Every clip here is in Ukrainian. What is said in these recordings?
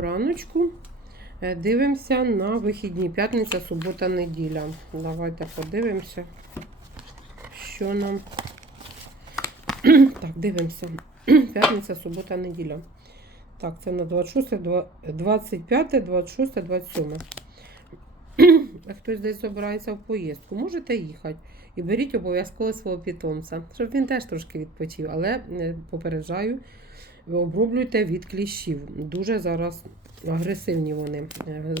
Раночку. Е, Дивимося на вихідні. П'ятниця, субота, неділя. Давайте подивимося, що нам. Так, дивимося. П'ятниця, субота, неділя. Так, це на 26, 25, 26, 27. Хтось десь збирається в поїздку. Можете їхати. І беріть обов'язково свого питомця, щоб він теж трошки відпочив. Але е, попереджаю, оброблюйте від кліщів. Дуже зараз агресивні вони.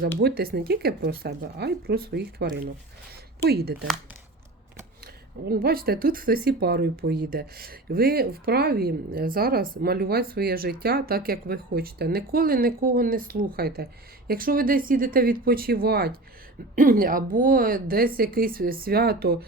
Забудьтесь Заботьтесь не тільки про себе, а й про своїх тваринок. Поїдете. Бачите, тут хтось і парою поїде. Ви вправі е, зараз малювати своє життя так, як ви хочете. Ніколи нікого не слухайте. Якщо ви десь їдете відпочивати, або десь якесь свято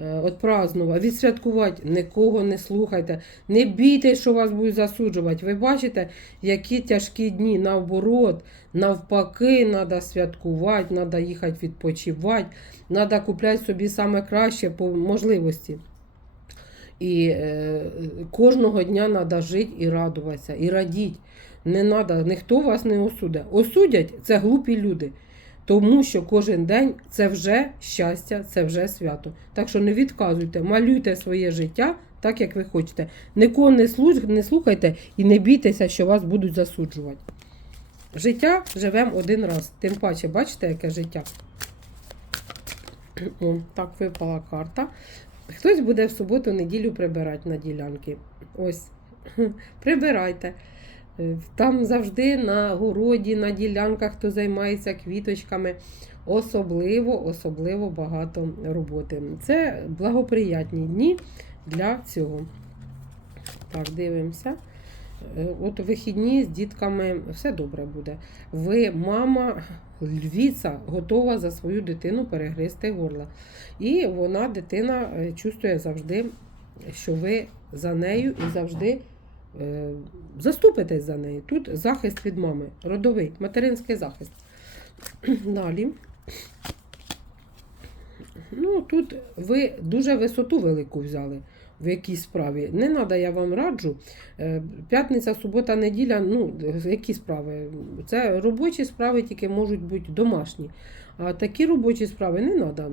е, отпразнувати, відсвяткувати, нікого не слухайте. Не бійтесь, що вас будуть засуджувати. Ви бачите, які тяжкі дні наоборот, навпаки, треба святкувати, треба їхати відпочивати, треба купляти собі саме краще. І е, кожного дня треба жити і радуватися, і радіть. Не треба, ніхто вас не осудить. Осудять це глупі люди. Тому що кожен день це вже щастя, це вже свято. Так що не відказуйте, малюйте своє життя так, як ви хочете. Нікого не слухайте і не бійтеся, що вас будуть засуджувати. Життя живемо один раз. Тим паче, бачите, яке життя? О, так випала карта. Хтось буде в суботу, неділю прибирати на ділянки. Ось, прибирайте. Там завжди на городі, на ділянках, хто займається квіточками, особливо, особливо багато роботи. Це благоприятні дні для цього. Так, дивимося. Е, От вихідні з дітками все добре буде. Ви, мама, львіця, готова за свою дитину перегризти горло. І вона, дитина, е, чувствує завжди, що ви за нею і завжди е, заступитесь за нею. Тут захист від мами, родовий, материнський захист. Далі. Ну, тут ви дуже висоту велику взяли в якійсь справі. Не треба, я вам раджу. Е, П'ятниця, субота, неділя, ну, які справи? Це робочі справи тільки можуть бути домашні. А такі робочі справи не треба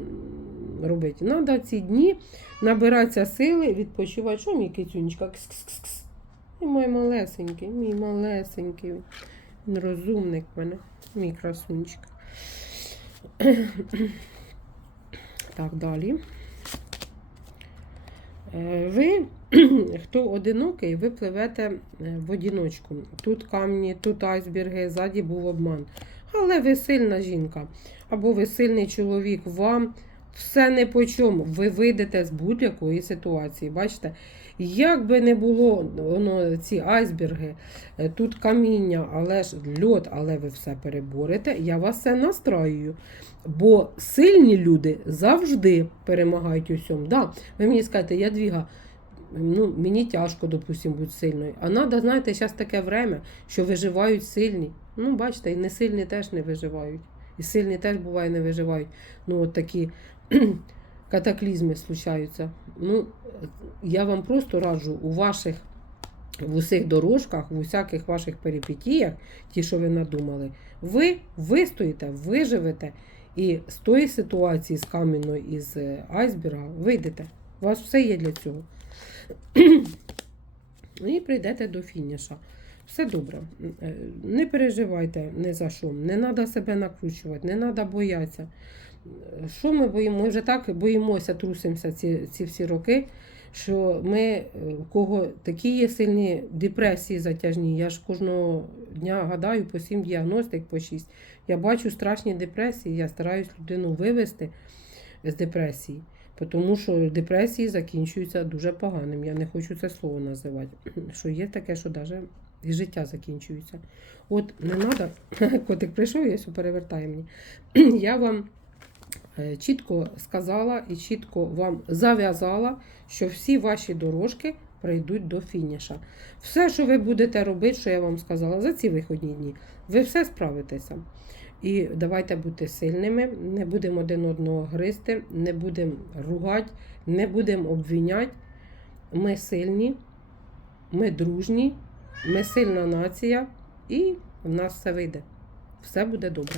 робити. Треба ці дні набиратися сили, відпочивати. Що мій кицюнечка? Кс-кс-кс. І мій малесенький, мій малесенький. Він розумник в мене, мій красунчик. Так, далі. Е, Ви, хто одинокий, ви пливете е, в одіночку. Тут камні, тут айсберги, ззаді був обман. Але ви сильна жінка, або ви сильний чоловік, вам все не по чому. Ви вийдете з будь-якої ситуації. Бачите? Як би не було воно, ці айсберги, е, тут каміння, але ж льот, але ви все переборете, я вас все настраюю. Бо сильні люди завжди перемагають у всьому. Да, ви мені скажете, Ядвіга, ну, мені тяжко, допустим, бути сильною. А треба, знаєте, зараз таке время, що виживають сильні. Ну, бачите, і не сильні теж не виживають. І сильні теж буває не виживають. Ну, от такі катаклізми случаються. Ну, я вам просто раджу у ваших в усіх дорожках, в усяких ваших перипетіях, ті, що ви надумали, ви вистоїте, виживете і з тої ситуації, з камінної із е, айсберга, вийдете. У вас все є для цього. І прийдете до фініша. Все добре. Е, Не переживайте ні за що. Не треба себе накручувати, не треба боятися. Е, Що ми боїмо? Ми вже так боїмося, трусимося ці, ці всі роки, що ми, е, у кого такі є сильні депресії затяжні, я ж кожного дня гадаю по сім діагностик, по шість. Я бачу страшні депресії, я стараюсь людину вивести з депресії. Тому що депресії закінчуються дуже поганим. Я не хочу це слово називати. Що є таке, що навіть і життя закінчується. От не треба, котик прийшов, я все перевертаю мені. Я вам е, чітко сказала і чітко вам зав'язала, що всі ваші дорожки прийдуть до фініша. Все, що ви будете робити, що я вам сказала, за ці виходні дні, ви все справитеся. І давайте бути сильними, не будемо один одного гризти, не будемо ругати, не будемо обвиняти. Ми сильні, ми дружні, ми сильна нація і В нас все вийде. Все буде добре.